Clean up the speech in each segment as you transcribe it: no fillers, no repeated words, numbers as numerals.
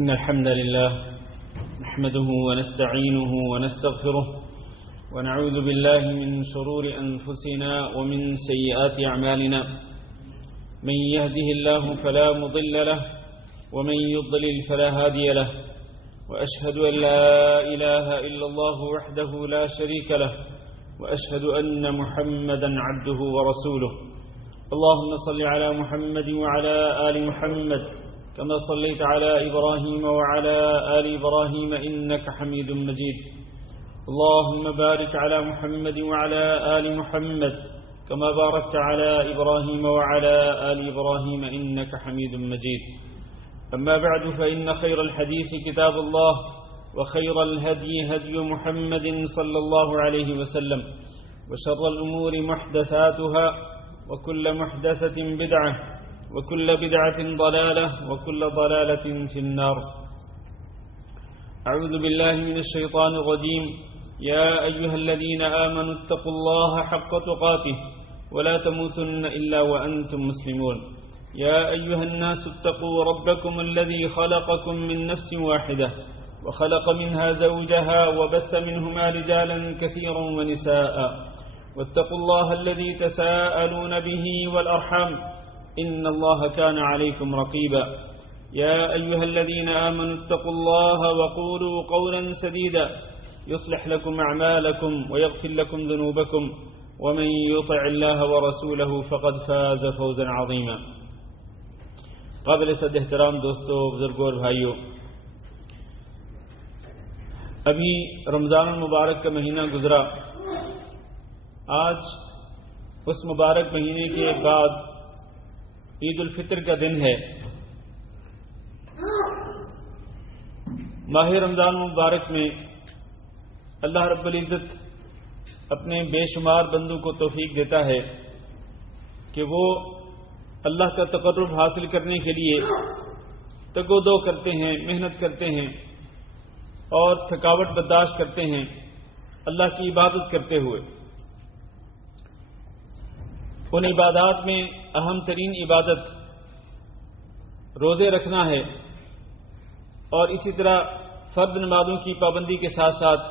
إن الحمد لله نحمده ونستعينه ونستغفره ونعوذ بالله من شرور أنفسنا ومن سيئات أعمالنا من يهده الله فلا مضل له ومن يضلل فلا هادي له وأشهد أن لا إله إلا الله وحده لا شريك له وأشهد أن محمدا عبده ورسوله اللهم صل على محمد وعلى آل محمد كما صليت على إبراهيم وعلى آل إبراهيم إنك حميد مجيد اللهم بارك على محمد وعلى آل محمد كما باركت على إبراهيم وعلى آل إبراهيم إنك حميد مجيد أما بعد فإن خير الحديث كتاب الله وخير الهدي هدي محمد صلى الله عليه وسلم وشر الأمور محدثاتها وكل محدثة بدعة وكل بدعة ضلالة وكل ضلالة في النار. أعوذ بالله من الشيطان الرجيم. يا أيها الذين آمنوا اتقوا الله حق تقاته ولا تموتن إلا وأنتم مسلمون. يا أيها الناس اتقوا ربكم الذي خلقكم من نفس واحدة وخلق منها زوجها وبث منهما رجالا كثيرا ونساء واتقوا الله الذي تساءلون به والأرحام إن الله كان عليكم رقيبا. يا أيها الذين آمنوا اتقوا الله وقولوا قولا سديدا يصلح لكم أعمالكم ويغفر لكم ذنوبكم ومن يطع الله ورسوله فقد فاز فوزا عظيما. قابل صد احترام دوستو، بزرگوں اور بھائیوں، ابھی رمضان المبارک کا مہینہ گزرا. آج اس مبارک مہینے کے بعد عید الفطر کا دن ہے. ماہ رمضان المبارک میں اللہ رب العزت اپنے بے شمار بندوں کو توفیق دیتا ہے کہ وہ اللہ کا تقرب حاصل کرنے کے لیے تگ و دو کرتے ہیں، محنت کرتے ہیں اور تھکاوٹ برداشت کرتے ہیں اللہ کی عبادت کرتے ہوئے. ان عبادات میں اہم ترین عبادت روزے رکھنا ہے اور اسی طرح فرض نمازوں کی پابندی کے ساتھ ساتھ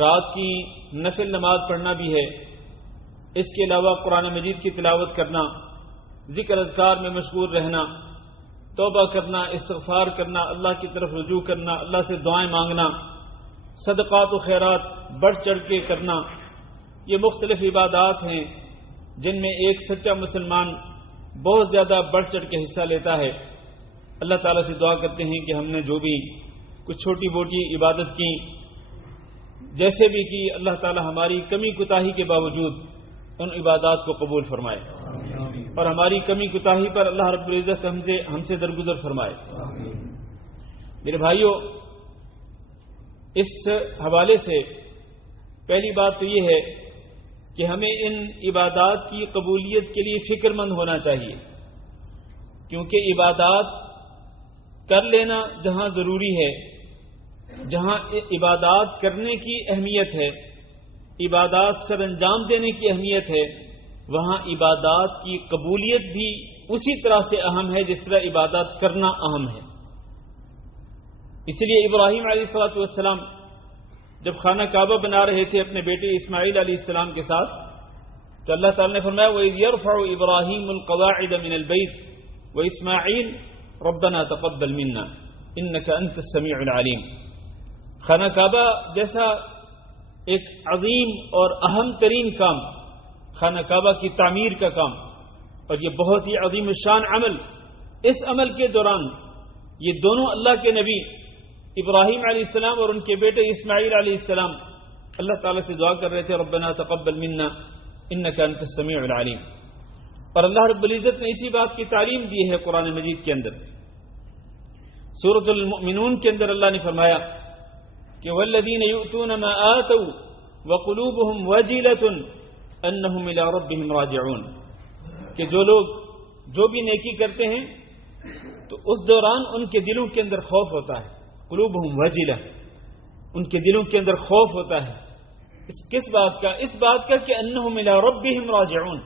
رات کی نفل نماز پڑھنا بھی ہے. اس کے علاوہ قرآن مجید کی تلاوت کرنا، ذکر اذکار میں مشغول رہنا، توبہ کرنا، استغفار کرنا، اللہ کی طرف رجوع کرنا، اللہ سے دعائیں مانگنا، صدقات و خیرات بڑھ چڑھ کے کرنا، یہ مختلف عبادات ہیں جن میں ایک سچا مسلمان بہت زیادہ بڑھ چڑھ کے حصہ لیتا ہے. اللہ تعالیٰ سے دعا کرتے ہیں کہ ہم نے جو بھی کچھ چھوٹی موٹی عبادت کی، جیسے بھی کی، اللہ تعالیٰ ہماری کمی کوتاہی کے باوجود ان عبادات کو قبول فرمائے اور ہماری کمی کوتاہی پر اللہ رب العزت ہم سے درگزر فرمائے. میرے بھائیوں، اس حوالے سے پہلی بات تو یہ ہے کہ ہمیں ان عبادات کی قبولیت کے لیے فکر مند ہونا چاہیے، کیونکہ عبادات کر لینا جہاں ضروری ہے، جہاں عبادات کرنے کی اہمیت ہے، عبادات سر انجام دینے کی اہمیت ہے، وہاں عبادات کی قبولیت بھی اسی طرح سے اہم ہے جس طرح عبادات کرنا اہم ہے. اس لیے ابراہیم علیہ السلام جب خانہ کعبہ بنا رہے تھے اپنے بیٹے اسماعیل علیہ السلام کے ساتھ، تو اللہ تعالیٰ نے فرمایا وَإِذْ يَرْفَعُ إِبْرَاهِيمُ الْقَوَاعِدَ مِنَ الْبَيْتِ وَإِسْمَاعِيلُ رَبَّنَا تَقَبَّلْ مِنَّا إِنَّكَ أَنْتَ السَّمِيعُ الْعَلِيمُ. خانہ کعبہ جیسا ایک عظیم اور اہم ترین کام، خانہ کعبہ کی تعمیر کا کام، اور یہ بہت ہی عظیم الشان عمل، اس عمل کے دوران یہ دونوں اللہ کے نبی ابراہیم علیہ السلام اور ان کے بیٹے اسماعیل علیہ السلام اللہ تعالیٰ سے دعا کر رہے تھے ربنا تقبل منا انک انت السمیع العلیم. اور اللہ رب العزت نے اسی بات کی تعلیم دی ہے قرآن مجید کے اندر. سورۃ المؤمنون کے اندر اللہ نے فرمایا کہ والذین یؤتون ما آتوا وقلوبهم وجلة انہم الی ربهم راجعون، کہ جو لوگ جو بھی نیکی کرتے ہیں تو اس دوران ان کے دلوں کے اندر خوف ہوتا ہے. قلوبهم وجلة، ان کے دلوں کے اندر خوف ہوتا ہے. کس بات کا؟ اس بات کا کہ انہم الی ربهم راجعون،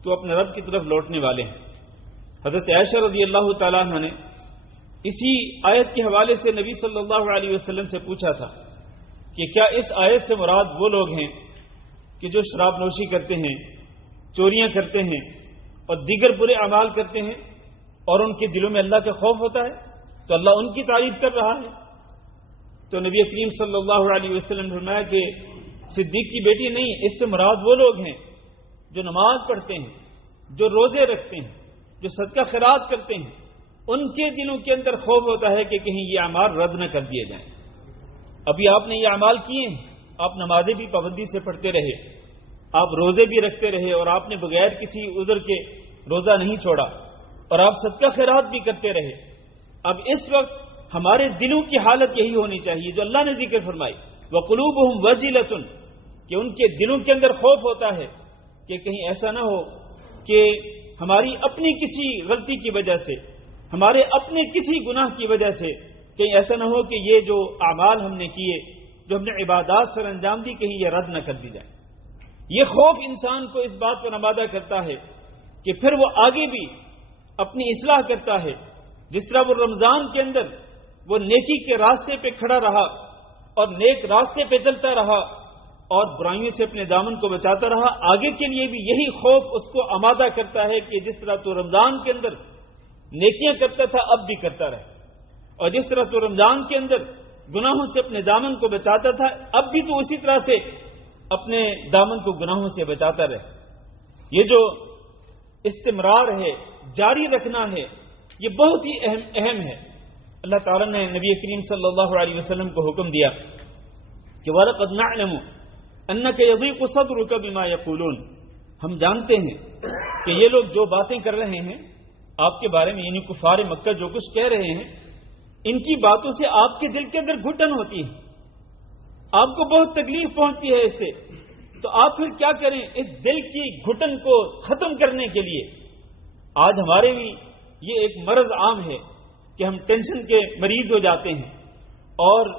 کہ وہ اپنے رب کی طرف لوٹنے والے ہیں. حضرت عائشہ رضی اللہ تعالیٰ عنہ نے اسی آیت کے حوالے سے نبی صلی اللہ علیہ وسلم سے پوچھا تھا کہ کیا اس آیت سے مراد وہ لوگ ہیں کہ جو شراب نوشی کرتے ہیں، چوریاں کرتے ہیں اور دیگر برے اعمال کرتے ہیں اور ان کے دلوں میں اللہ کا خوف ہوتا ہے؟ تو اللہ ان کی تعریف کر رہا ہے۔ تو نبی کریم صلی اللہ علیہ وسلم نے فرمایا کہ صدیق کی بیٹی نہیں، اس سے مراد وہ لوگ ہیں جو نماز پڑھتے ہیں، جو روزے رکھتے ہیں، جو صدقہ خیرات کرتے ہیں، ان کے دلوں کے اندر خوف ہوتا ہے کہ کہیں یہ اعمال رد نہ کر دیے جائیں۔ ابھی آپ نے یہ اعمال کیے ہیں، آپ نمازیں بھی پابندی سے پڑھتے رہے، آپ روزے بھی رکھتے رہے اور آپ نے بغیر کسی عذر کے روزہ نہیں چھوڑا اور آپ صدقہ خیرات بھی کرتے رہے۔ اب اس وقت ہمارے دلوں کی حالت یہی ہونی چاہیے جو اللہ نے ذکر فرمائی، وَقُلُوبُهُمْ وَجِلَةٌ، کہ ان کے دلوں کے اندر خوف ہوتا ہے کہ کہیں ایسا نہ ہو کہ ہماری اپنی کسی غلطی کی وجہ سے، ہمارے اپنے کسی گناہ کی وجہ سے کہیں ایسا نہ ہو کہ یہ جو اعمال ہم نے کیے، جو ہم نے عبادات سر انجام دی، کہیں یہ رد نہ کر دی جائے۔ یہ خوف انسان کو اس بات پر آمادہ کرتا ہے کہ پھر وہ آگے بھی اپنی اصلاح کرتا ہے۔ جس طرح وہ رمضان کے اندر وہ نیکی کے راستے پہ کھڑا رہا اور نیک راستے پہ چلتا رہا اور برائیوں سے اپنے دامن کو بچاتا رہا، آگے کے لیے بھی یہی خوف اس کو آمادہ کرتا ہے کہ جس طرح تو رمضان کے اندر نیکیاں کرتا تھا اب بھی کرتا رہے، اور جس طرح تو رمضان کے اندر گناہوں سے اپنے دامن کو بچاتا تھا اب بھی تو اسی طرح سے اپنے دامن کو گناہوں سے بچاتا رہے۔ یہ جو استمرار ہے، جاری رکھنا ہے، یہ بہت ہی اہم ہے۔ اللہ تعالیٰ نے نبی کریم صلی اللہ علیہ وسلم کو حکم دیا کہ وَلَقَدْ نَعْلَمُ أَنَّكَ يَضِيقُ صَدْرُكَ بِمَا يَقُولُونَ، ہم جانتے ہیں کہ یہ لوگ جو باتیں کر رہے ہیں آپ کے بارے میں، یعنی کفار مکہ جو کچھ کہہ رہے ہیں، ان کی باتوں سے آپ کے دل کے اندر گھٹن ہوتی ہے، آپ کو بہت تکلیف پہنچتی ہے اس سے، تو آپ پھر کیا کریں اس دل کی گھٹن کو ختم کرنے کے لیے؟ آج ہمارے بھی یہ ایک مرض عام ہے کہ ہم ٹینشن کے مریض ہو جاتے ہیں اور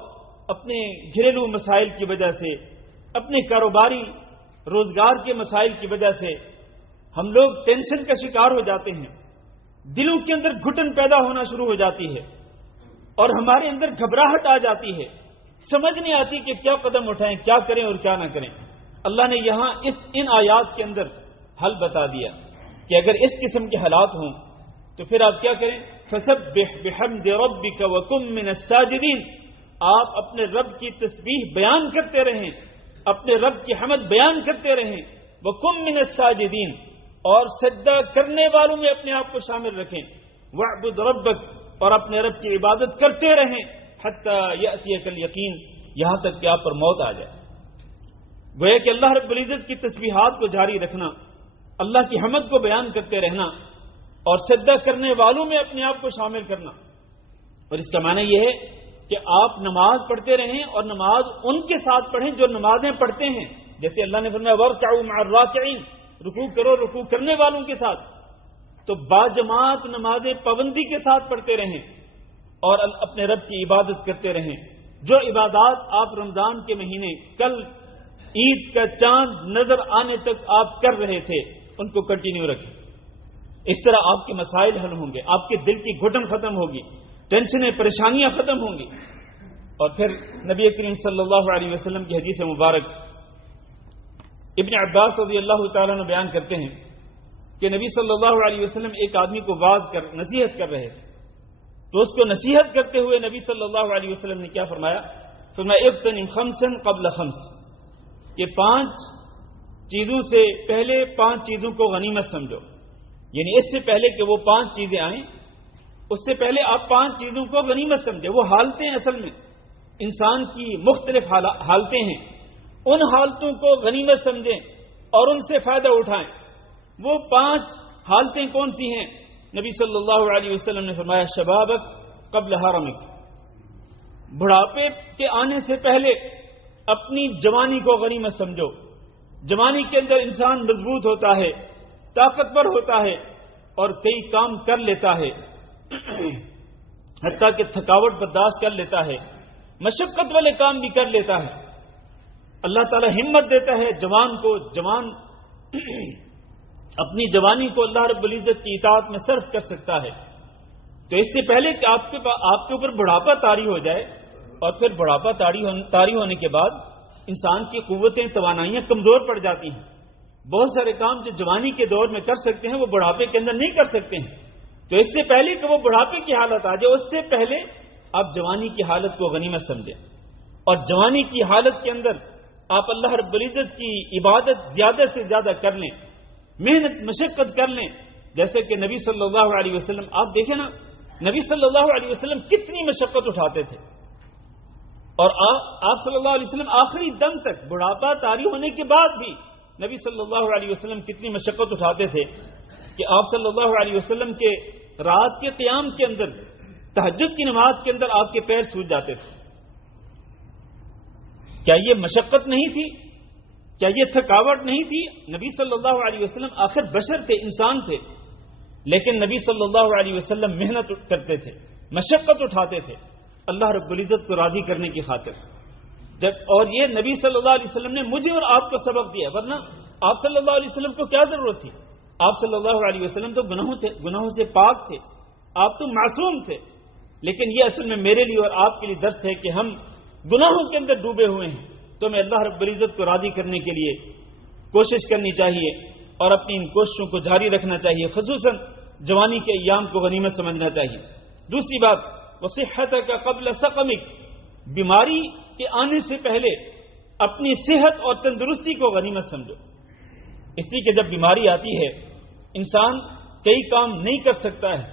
اپنے گھریلو مسائل کی وجہ سے، اپنے کاروباری روزگار کے مسائل کی وجہ سے ہم لوگ ٹینشن کا شکار ہو جاتے ہیں، دلوں کے اندر گھٹن پیدا ہونا شروع ہو جاتی ہے اور ہمارے اندر گھبراہٹ آ جاتی ہے، سمجھ نہیں آتی کہ کیا قدم اٹھائیں، کیا کریں اور کیا نہ کریں۔ اللہ نے یہاں ان آیات کے اندر حل بتا دیا کہ اگر اس قسم کے حالات ہوں تو پھر آپ کیا کریں؟ فَسَبِّحْ بِحَمْدِ رَبِّكَ وَكُن مِّنَ السَّاجِدِينَ، آپ اپنے رب کی تسبیح بیان کرتے رہیں، اپنے رب کی حمد بیان کرتے رہیں، وَكُن مِّنَ السَّاجِدِينَ، اور سجدہ کرنے والوں میں اپنے آپ کو شامل رکھیں، وَاعْبُدْ رَبَّكَ، اور اپنے رب کی عبادت کرتے رہیں، حَتَّى يَأْتِيَكَ الْيَقِينُ، یہاں تک کہ آپ پر موت آ جائے۔ گویا کہ اللہ رب العزت کی تسبیحات کو جاری رکھنا، اللہ کی حمد کو بیان کرتے رہنا اور سجدہ کرنے والوں میں اپنے آپ کو شامل کرنا، اور اس کا معنی یہ ہے کہ آپ نماز پڑھتے رہیں اور نماز ان کے ساتھ پڑھیں جو نمازیں پڑھتے ہیں، جیسے اللہ نے فرمایا وَارْكَعُوا مَعَ الرَّاكِعِينَ، رکوع کرو رکوع کرنے والوں کے ساتھ، تو باجماعت نمازیں پابندی کے ساتھ پڑھتے رہیں اور اپنے رب کی عبادت کرتے رہیں۔ جو عبادات آپ رمضان کے مہینے، کل عید کا چاند نظر آنے تک آپ کر رہے تھے، ان کو کنٹینیو رکھیں، اس طرح آپ کے مسائل حل ہوں گے، آپ کے دل کی گھٹن ختم ہوگی، ٹینشنیں پریشانیاں ختم ہوں گی۔ اور پھر نبی کریم صلی اللہ علیہ وسلم کی حدیث مبارک ابن عباس رضی اللہ تعالیٰ عنہ بیان کرتے ہیں کہ نبی صلی اللہ علیہ وسلم ایک آدمی کو نصیحت کر رہے تھے، تو اس کو نصیحت کرتے ہوئے نبی صلی اللہ علیہ وسلم نے کیا فرمایا؟ فرمایا اغتنم خمسا قبل خمس، کہ 5 چیزوں سے پہلے 5 چیزوں کو غنیمت سمجھو، یعنی اس سے پہلے کہ وہ 5 چیزیں آئیں، اس سے پہلے آپ 5 چیزوں کو غنیمت سمجھیں۔ وہ حالتیں اصل میں انسان کی مختلف حالتیں ہیں، ان حالتوں کو غنیمت سمجھیں اور ان سے فائدہ اٹھائیں۔ وہ 5 حالتیں کون سی ہیں؟ نبی صلی اللہ علیہ وسلم نے فرمایا شبابک قبل حرمک، بڑھاپے کے آنے سے پہلے اپنی جوانی کو غنیمت سمجھو۔ جوانی کے اندر انسان مضبوط ہوتا ہے، طاقتور ہوتا ہے اور کئی کام کر لیتا ہے، حتیٰ کہ تھکاوٹ برداشت کر لیتا ہے، مشقت والے کام بھی کر لیتا ہے۔ اللہ تعالی ہمت دیتا ہے جوان کو، جوان اپنی جوانی کو اللہ رب العزت کی اطاعت میں صرف کر سکتا ہے۔ تو اس سے پہلے کہ آپ کے اوپر بڑھاپا طاری ہو جائے اور پھر بڑھاپا طاری ہونے کے بعد انسان کی قوتیں توانائیاں کمزور پڑ جاتی ہیں. بہت سارے کام جو جوانی کے دور میں کر سکتے ہیں وہ بڑھاپے کے اندر نہیں کر سکتے ہیں. تو اس سے پہلے کہ وہ بڑھاپے کی حالت آ جائے، اس سے پہلے آپ جوانی کی حالت کو غنیمت سمجھیں، اور جوانی کی حالت کے اندر آپ اللہ رب العزت کی عبادت زیادہ سے زیادہ کر لیں، محنت مشقت کر لیں. جیسے کہ نبی صلی اللہ علیہ وسلم، آپ دیکھیں نا، نبی صلی اللہ علیہ وسلم کتنی مشقت اٹھاتے تھے، اور آپ صلی اللہ علیہ وسلم آخری دم تک بڑھاپا طاری ہونے کے بعد بھی نبی صلی اللہ علیہ وسلم کتنی مشقت اٹھاتے تھے کہ آپ صلی اللہ علیہ وسلم کے رات کے قیام کے اندر، تہجد کی نماز کے اندر آپ کے پیر سوج جاتے تھے. کیا یہ مشقت نہیں تھی؟ کیا یہ تھکاوٹ نہیں تھی؟ نبی صلی اللہ علیہ وسلم آخر بشر تھے، انسان تھے، لیکن نبی صلی اللہ علیہ وسلم محنت کرتے تھے، مشقت اٹھاتے تھے اللہ رب العزت کو راضی کرنے کی خاطر. اور یہ نبی صلی اللہ علیہ وسلم نے مجھے اور آپ کو سبق دیا، ورنہ آپ صلی اللہ علیہ وسلم کو کیا ضرورت تھی؟ آپ صلی اللہ علیہ وسلم تو گناہوں سے پاک تھے، آپ تو معصوم تھے. لیکن یہ اصل میں میرے لیے اور آپ کے لیے درس ہے کہ ہم گناہوں کے اندر ڈوبے ہوئے ہیں، تو ہمیں اللہ رب العزت کو راضی کرنے کے لیے کوشش کرنی چاہیے اور اپنی ان کوششوں کو جاری رکھنا چاہیے، خصوصاً جوانی کے ایام کو غنیمت سمجھنا چاہیے. دوسری بات، وصحتک قبل سقمک، بیماری کے آنے سے پہلے اپنی صحت اور تندرستی کو غنیمت سمجھو. اس لیے کہ جب بیماری آتی ہے انسان کئی کام نہیں کر سکتا ہے.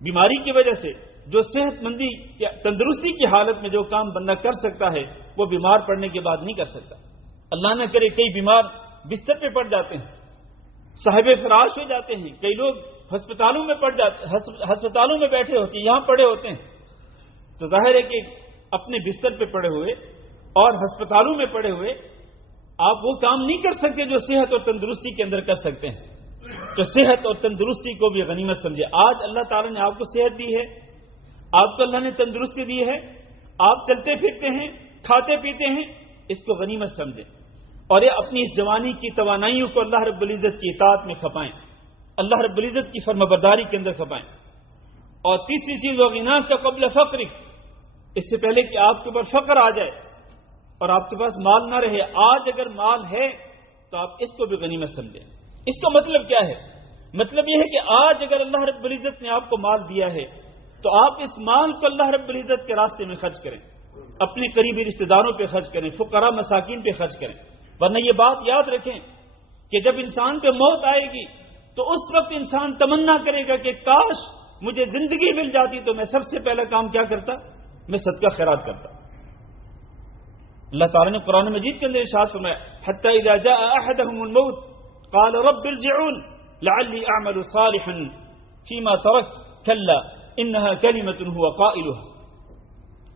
بیماری کی وجہ سے جو صحت مندی تندرستی کی حالت میں جو کام بندہ کر سکتا ہے وہ بیمار پڑنے کے بعد نہیں کر سکتا. اللہ نہ کرے کئی بیمار بستر پہ پڑ جاتے ہیں، صاحب فراش ہو جاتے ہیں. کئی لوگ ہسپتالوں میں بیٹھے ہوتے ہیں، یہاں پڑے ہوتے ہیں. تو ظاہر ہے کہ اپنے بستر پہ پڑے ہوئے اور ہسپتالوں میں پڑے ہوئے آپ وہ کام نہیں کر سکتے جو صحت اور تندرستی کے اندر کر سکتے ہیں. تو صحت اور تندرستی کو بھی غنیمت سمجھے. آج اللہ تعالیٰ نے آپ کو صحت دی ہے، آپ کو اللہ نے تندرستی دی ہے، آپ چلتے پھرتے ہیں، کھاتے پیتے ہیں، اس کو غنیمت سمجھیں اور یہ اپنی اس جوانی کی توانائیوں کو اللہ رب العزت کی اطاعت میں کھپائیں، اللہ رب العزت کی فرمانبرداری کے اندر کھپائیں. اور تیسری چیز، وغنا کا قبل فقر، اس سے پہلے کہ آپ کے اوپر فقر آ جائے اور آپ کے پاس مال نہ رہے. آج اگر مال ہے تو آپ اس کو بھی غنیمت سمجھیں. اس کا مطلب کیا ہے؟ مطلب یہ ہے کہ آج اگر اللہ رب العزت نے آپ کو مال دیا ہے تو آپ اس مال کو اللہ رب العزت کے راستے میں خرچ کریں، اپنے قریبی رشتہ داروں پہ خرچ کریں، فقراء مساکین پہ خرچ کریں. ورنہ یہ بات یاد رکھیں کہ جب انسان پہ موت آئے گی تو اس وقت انسان تمنا کرے گا کہ کاش مجھے زندگی مل جاتی تو میں سب سے پہلا کام کیا کرتا؟ میں صدقہ خیرات کرتا. اللہ تعالیٰ نے قرآن مجید کے اندر ارشاد فرمایا، حتی اذا جاء احدهم الموت قال رب ارجعون لعلی اعمل صالحا فيما تركت كلا انها كلمة هو قائلها.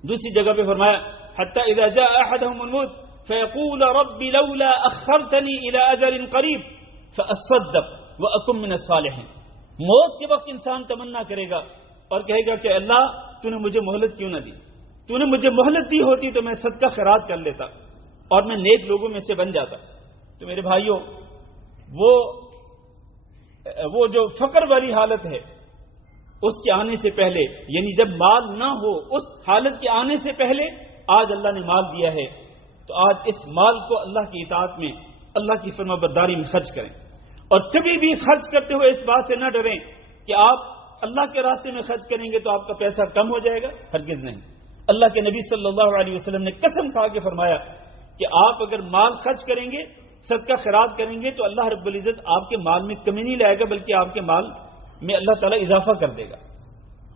دوسری جگہ پہ فرمایا، حتی اذا جاء احدهم الموت فيقول رب لولا اخرتني الى اجل قریب فاصدق واكن من الصالحين. موت کے وقت انسان تمنا کرے گا اور کہے گا کہ اللہ تو نے مجھے مہلت کیوں نہ دی، تو نے مجھے مہلت دی ہوتی تو میں صدقہ خیرات کر لیتا اور میں نیک لوگوں میں سے بن جاتا. تو میرے بھائیوں، وہ جو فقر والی حالت ہے اس کے آنے سے پہلے، یعنی جب مال نہ ہو اس حالت کے آنے سے پہلے آج اللہ نے مال دیا ہے تو آج اس مال کو اللہ کی اطاعت میں، اللہ کی فرمانبرداری میں خرچ کریں. اور کبھی بھی خرچ کرتے ہوئے اس بات سے نہ ڈریں کہ آپ اللہ کے راستے میں خرچ کریں گے تو آپ کا پیسہ کم ہو جائے گا. ہرگز نہیں. اللہ کے نبی صلی اللہ علیہ وسلم نے قسم کھا کے فرمایا کہ آپ اگر مال خرچ کریں گے، صدقہ خیرات کریں گے تو اللہ رب العزت آپ کے مال میں کمی نہیں لائے گا بلکہ آپ کے مال میں اللہ تعالیٰ اضافہ کر دے گا.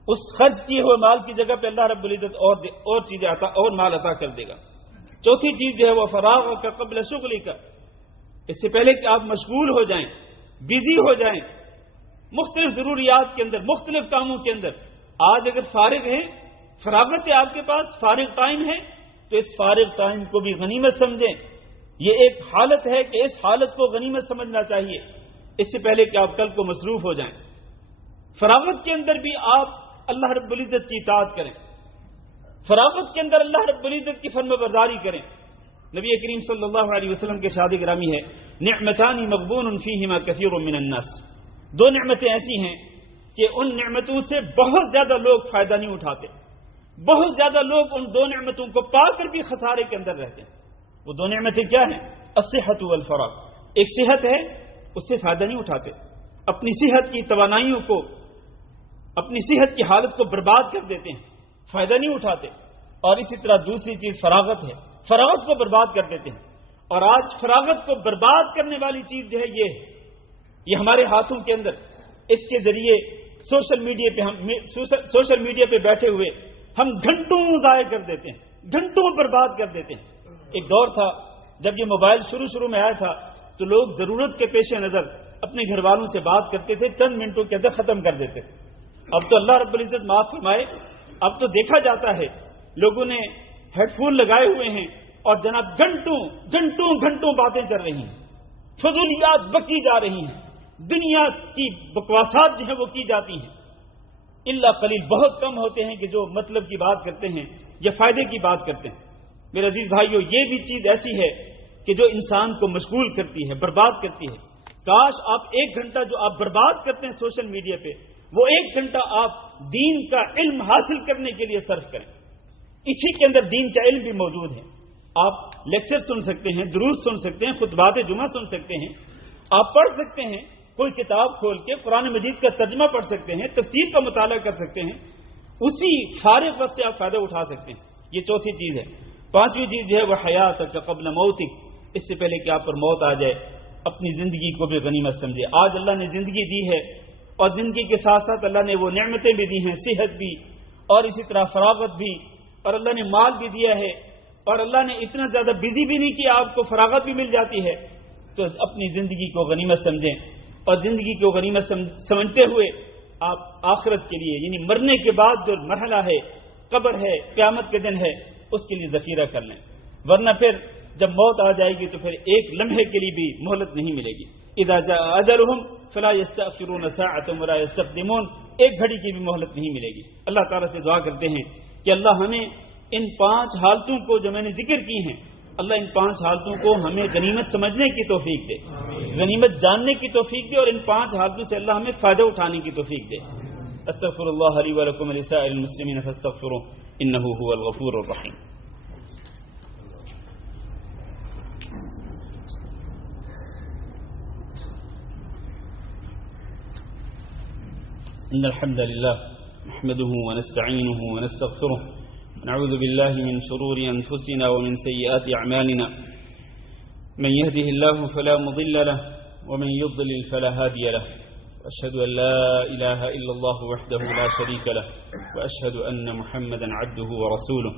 اس خرچ کیے ہوئے مال کی جگہ پہ اللہ رب العزت اور چیزیں اور مال عطا کر دے گا. چوتھی چیز جو ہے وہ فراغ کا قبل شغلی کا، اس سے پہلے کہ آپ مشغول ہو جائیں، بزی ہو جائیں مختلف ضروریات کے اندر، مختلف کاموں کے اندر. آج اگر فارغ ہیں، فراغت ہے آپ کے پاس، فارغ ٹائم ہے، تو اس فارغ ٹائم کو بھی غنیمت سمجھیں. یہ ایک حالت ہے کہ اس حالت کو غنیمت سمجھنا چاہیے اس سے پہلے کہ آپ کل کو مصروف ہو جائیں. فراغت کے اندر بھی آپ اللہ رب العزت کی اطاعت کریں، فراغت کے اندر اللہ رب العزت کی فرمانبرداری کریں. نبی کریم صلی اللہ علیہ وسلم کے شاد گرامی ہے، نعمتان مغبون فیہما کثیر من الناس. دو نعمتیں ایسی ہیں کہ کہ ان نعمتوں سے بہت زیادہ لوگ فائدہ نہیں اٹھاتے. بہت زیادہ لوگ ان دو نعمتوں کو پا کر بھی خسارے کے اندر رہتے ہیں. وہ دو نعمتیں کیا ہیں؟ الصحت والفراغ. ایک صحت ہے، اس سے فائدہ نہیں اٹھاتے، اپنی صحت کی توانائیوں کو، اپنی صحت کی حالت کو برباد کر دیتے ہیں، فائدہ نہیں اٹھاتے. اور اسی طرح دوسری چیز فراغت ہے، فراغت کو برباد کر دیتے ہیں. اور آج فراغت کو برباد کرنے والی چیز جو ہے یہ ہمارے ہاتھوں کے اندر. اس کے ذریعے سوشل میڈیا پہ بیٹھے ہوئے ہم گھنٹوں ضائع کر دیتے ہیں، گھنٹوں برباد کر دیتے ہیں. ایک دور تھا جب یہ موبائل شروع میں آیا تھا تو لوگ ضرورت کے پیش نظر اپنے گھر والوں سے بات کرتے تھے، چند منٹوں کے اندر ختم کر دیتے تھے. اب تو اللہ رب العزت معاف فرمائے، اب تو دیکھا جاتا ہے لوگوں نے ہیڈ فون لگائے ہوئے ہیں اور جناب گھنٹوں باتیں چل رہی ہیں، فضولیات بکی جا رہی ہیں، دنیا کی بکواسات جو ہیں وہ کی جاتی ہیں. الا قلیل، بہت کم ہوتے ہیں کہ جو مطلب کی بات کرتے ہیں یا فائدے کی بات کرتے ہیں. میرے عزیز بھائیو، یہ بھی چیز ایسی ہے کہ جو انسان کو مشغول کرتی ہے، برباد کرتی ہے. کاش آپ 1 گھنٹہ جو آپ برباد کرتے ہیں سوشل میڈیا پہ، وہ 1 گھنٹہ آپ دین کا علم حاصل کرنے کے لیے صرف کریں. اسی کے اندر دین کا علم بھی موجود ہے. آپ لیکچر سن سکتے ہیں، دروس سن سکتے ہیں، خطبات جمعہ سن سکتے ہیں، آپ پڑھ سکتے ہیں، کوئی کتاب کھول کے قرآن مجید کا ترجمہ پڑھ سکتے ہیں، تفسیر کا مطالعہ کر سکتے ہیں. اسی فارغ وقت سے آپ فائدہ اٹھا سکتے ہیں. یہ چوتھی چیز ہے. 5ویں چیز جو ہے وہ حیاتک قبل موتک، اس سے پہلے کہ آپ پر موت آ جائے اپنی زندگی کو بھی غنیمت سمجھے. آج اللہ نے زندگی دی ہے اور زندگی کے ساتھ ساتھ اللہ نے وہ نعمتیں بھی دی ہیں، صحت بھی اور اسی طرح فراغت بھی، اور اللہ نے مال بھی دیا ہے، اور اللہ نے اتنا زیادہ بزی بھی نہیں کیا، آپ کو فراغت بھی مل جاتی ہے. تو اپنی زندگی کو غنیمت سمجھیں، اور زندگی کو غنیمت سمجھتے ہوئے آپ آخرت کے لیے، یعنی مرنے کے بعد جو مرحلہ ہے، قبر ہے، قیامت کے دن ہے، اس کے لیے ذخیرہ کر لیں. ورنہ پھر جب موت آ جائے گی تو پھر ایک لمحے کے لیے بھی مہلت نہیں ملے گی. اذا جاء اجلهم فلا يستأخرون ساعة ولا يستقدمون. ایک گھڑی کی بھی مہلت نہیں ملے گی. اللہ تعالیٰ سے دعا کرتے ہیں کہ اللہ ہمیں ان 5 حالتوں کو جو میں نے ذکر کی ہیں، اللہ ان 5 حالتوں کو ہمیں غنیمت سمجھنے کی توفیق دے، غنیمت جاننے کی توفیق دے، اور ان 5 حالتوں سے اللہ ہمیں فائدہ اٹھانے کی توفیق دے. استغفر اللہ لی ولکم ولسائر المسلمین فاستغفروه انه هو الغفور الرحیم. ان الحمد لله نحمده ونستعينه ونستغفره ونعوذ بالله من شرور انفسنا ومن سيئات اعمالنا. من يهده الله فلا مضل له ومن يضلل فلا هادي له. واشهد ان لا اله الا الله وحده لا شريك له واشهد ان محمدا عبده ورسوله.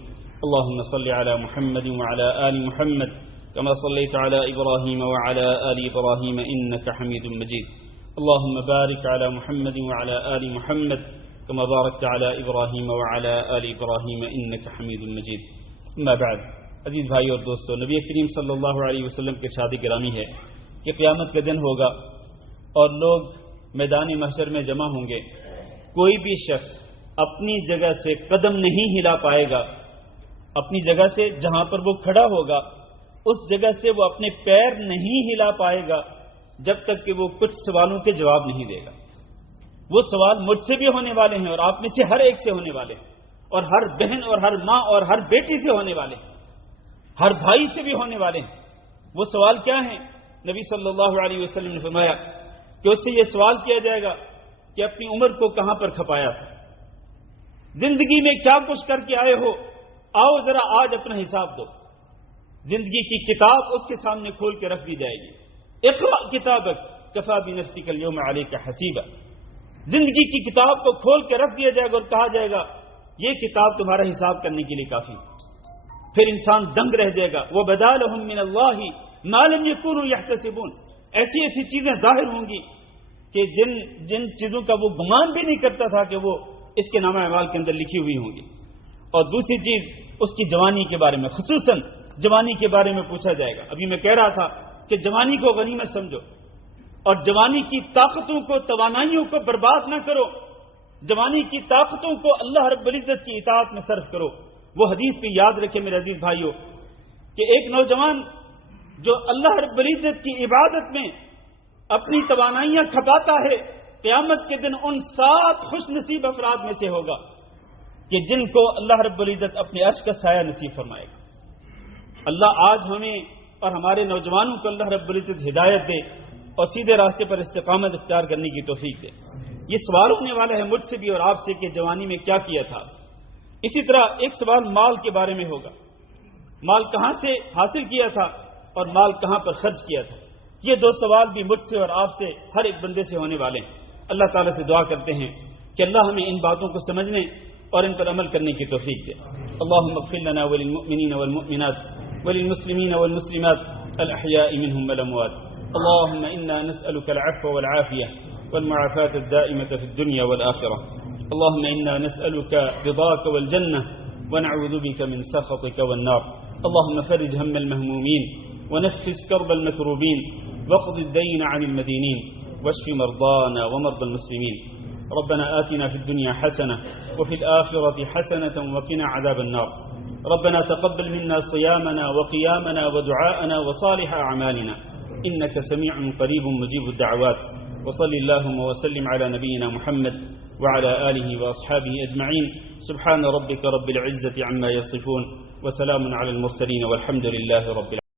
اللهم صل على محمد وعلى ال محمد كما صليت على ابراهيم وعلى ال ابراهيم انك حميد مجيد. اللهم بارك على محمد وعلى آل محمد كما باركت على إبراهيم وعلى آل إبراهيم إنك حميد مجيد. اما بعد، عزیز بھائی اور دوستو، نبی کریم صلی اللہ علیہ وسلم کے ارشاد گرامی ہے کہ قیامت کا دن ہوگا اور لوگ میدان محشر میں جمع ہوں گے. کوئی بھی شخص اپنی جگہ سے قدم نہیں ہلا پائے گا، اپنی جگہ سے جہاں پر وہ کھڑا ہوگا اس جگہ سے وہ اپنے پیر نہیں ہلا پائے گا جب تک کہ وہ کچھ سوالوں کے جواب نہیں دے گا. وہ سوال مجھ سے بھی ہونے والے ہیں اور آپ میں سے ہر ایک سے ہونے والے ہیں، اور ہر بہن اور ہر ماں اور ہر بیٹی سے ہونے والے ہیں، ہر بھائی سے بھی ہونے والے ہیں. وہ سوال کیا ہیں؟ نبی صلی اللہ علیہ وسلم نے فرمایا کہ اس سے یہ سوال کیا جائے گا کہ اپنی عمر کو کہاں پر کھپایا تھا، زندگی میں کیا کچھ کر کے آئے ہو، آؤ ذرا آج اپنا حساب دو. زندگی کی کتاب اس کے سامنے کھول کے رکھ دی جائے گی. اقرأ کتابک کفا بنفسک اليوم علیک حسیبا. زندگی کی کتاب کو کھول کے رکھ دیا جائے گا اور کہا جائے گا یہ کتاب تمہارا حساب کرنے کے لیے کافی. پھر انسان دنگ رہ جائے گا. وَبَدَا لَهُم مِّنَ اللَّهِ مَا لَمْ يَكُونُوا يَحْتَسِبُونَ. ایسی ایسی چیزیں ظاہر ہوں گی کہ جن چیزوں کا وہ گمان بھی نہیں کرتا تھا کہ وہ اس کے نامہ اعمال کے اندر لکھی ہوئی ہوں گی. اور دوسری چیز اس کی جوانی کے بارے میں، خصوصاً جوانی کے بارے میں پوچھا جائے گا. ابھی میں کہہ رہا تھا کہ جوانی کو غنیمت سمجھو اور جوانی کی طاقتوں کو، توانائیوں کو برباد نہ کرو. جوانی کی طاقتوں کو اللہ رب العزت کی اطاعت میں صرف کرو. وہ حدیث بھی یاد رکھے میرے عزیز بھائیو کہ ایک نوجوان جو اللہ رب العزت کی عبادت میں اپنی توانائیاں کھپاتا ہے قیامت کے دن ان 7 خوش نصیب افراد میں سے ہوگا کہ جن کو اللہ رب العزت اپنے عرش کا سایہ نصیب فرمائے گا۔ اللہ آج ہمیں اور ہمارے نوجوانوں کو اللہ رب العزت ہدایت دے اور سیدھے راستے پر استقامت اختیار کرنے کی توفیق دے۔ یہ سوال ہونے والا ہے مجھ سے بھی اور آپ سے کہ جوانی میں کیا کیا تھا۔ اسی طرح ایک سوال مال کے بارے میں ہوگا، مال کہاں سے حاصل کیا تھا اور مال کہاں پر خرچ کیا تھا۔ یہ 2 سوال بھی مجھ سے اور آپ سے ہر ایک بندے سے ہونے والے ہیں۔ اللہ تعالیٰ سے دعا کرتے ہیں کہ اللہ ہمیں ان باتوں کو سمجھنے اور ان پر عمل کرنے کی توفیق دے۔ اللہم اغفر لنا وللمؤمنین والمؤمنات وللمسلمین والمسلمات الأحياء منهم والأموات۔ اللهم إنا نسألك العفو والعافية والمعافاة الدائمة في الدنيا والآخرة۔ اللهم إنا نسألك رضاك والجنة ونعوذ بك من سخطك والنار۔ اللهم فرج هم المهمومين ونفس كرب المكروبين واقض الدين عن المدينين واشف مرضانا ومرضى المسلمين۔ ربنا آتنا في الدنيا حسنة وفي الآخرة حسنة وقنا عذاب النار۔ ربنا تقبل منا صيامنا وقيامنا ودعاءنا وصالح أعمالنا إنك سميع قريب مجيب الدعوات۔ وصل اللهم وسلم على نبينا محمد وعلى آله وأصحابه أجمعين۔ سبحان ربك رب العزة عما يصفون وسلام على المرسلين والحمد لله رب العالمين۔